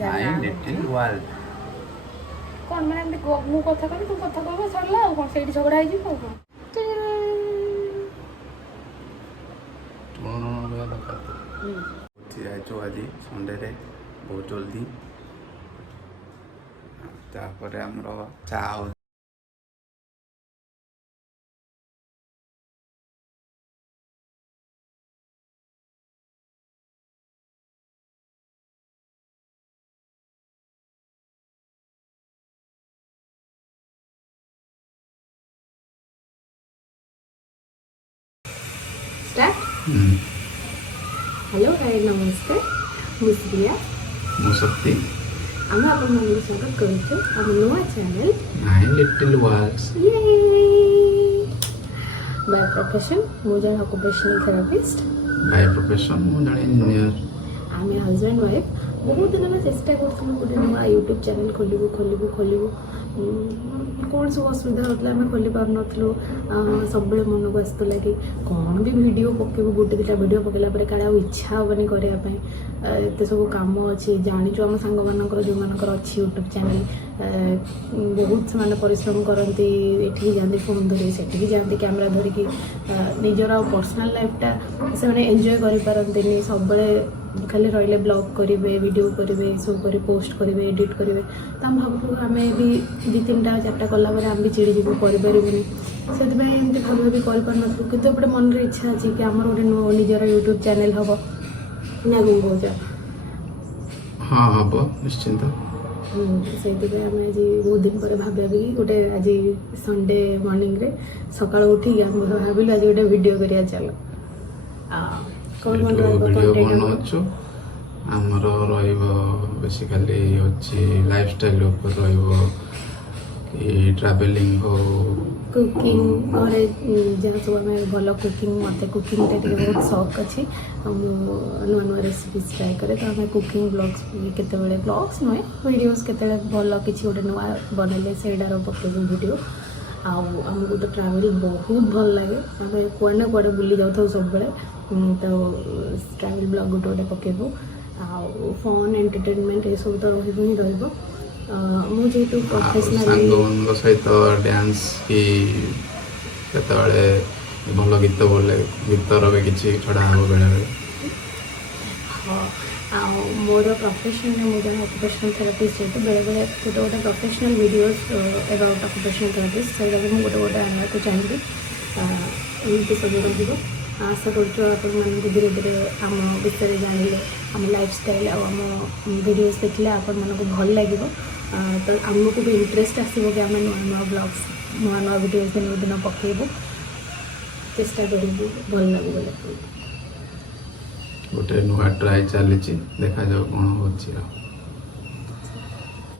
My little world कौन मैंने मु कथा करी तू कथा कहबो सरला आ कोन सेठी झगड़ा हो जिवो कोन आज संडे रे बहुत जल्दी तापर आमर चा हेलो हाय नमस्ते मुश्रिया मुसक्ति आम आपण स्वागत करूँ आम नुआ channel my little worlds by profession मुझे ऑक्युपेशनल थेरापिस्ट बाय प्रोफेशन मुझे इंजीनियर आम हजबैंड वाइफ बहुत दिन में चेष्टा करूँ गोटे नुआ यूट्यूब चैनल खोलू कौन सब असुविधा होता आम खोली पार नु सब मन को आसला कि कौन भी वीडियो पकेबू गोटे दुटा वीडियो पकेला काले इच्छा हेनी करने एत सब कम अच्छे जाचु आम सांग मानकर जो मानकर अच्छी यूट्यूब चैनल बहुत से परिश्रम करती ये जाती फोन धरी से जाती कैमेरा धरिकी निजर पर्सनल लाइफटा से एंजॉय करपारती सब खाली रही ब्लॉग करेंगे वीडियो करेंगे सब कर पोस्ट करेंगे एडिट करेंगे तो हम भावुँ आम भी दी तीन टा चार्टा कलापर आम भी चिड़ी जीव करें से एमती भल भी कर कि गोटे मन इच्छा अच्छी कि आम गोटे निजर यूट्यूब चैनल हम ना कौन कौच हाँ हम निश्चिंत से आम आज बहुत दिन पर भाविया भी गोटे आज संडे मॉर्निंग रे सकाळ उठी आम भाविलु आज गोटे वीडियो करिया चलो कौन कौन वीडियो आमर बेसिकली अच्छी लाइफस्टाइल ऊपर कि ट्रैवलिंग हो कुकिंग और जहाँ सब आम भल कुकिंग मत कुकिंग बहुत शौक अच्छी नुआ नुआ रेसिपीज ट्राए करे तो आम कुकिंग ब्लॉग्स केते ब्लॉग्स नुहे वीडियोस केते भल किसी गोटे नुआ बनले सेडार पकेबू वीडियो आमको तो ट्रावेल बहुत भल लगे आम कुआड़े ना कुआड़े बुली जाऊ सब तो ट्रावेल ब्लॉग गोटे गोटे पकेबू फन एंटरटेनमेंट ये सब तो रही मुझे प्रोफेशनल सहित डांस की भल गीत बोले गीतर भी किसी छड़ा हम बेले मोर प्रोफेशन है मुझे ऑक्युपेशनल थेरापिस्ट जेहतु बेले बेले गोटे गोटे professional videos about occupational therapist से गोटे गोटे आना को चाहिए एमती सब रही आशा करूँ धीरे धीरे आम विषय जानिले आम लाइफस्टाइल आम वीडियोस देखले आपण मानक भल लगे तो आमको भी इंटरेस्ट आसो कि आम नुआ नुआ ब्लॉग्स नुआ नुआ वीडियोस दिन दिन पकेबू चेष्टा करूँ भल लगे गोटे नुआ ट्राए चली देखा जाओ कौन हो।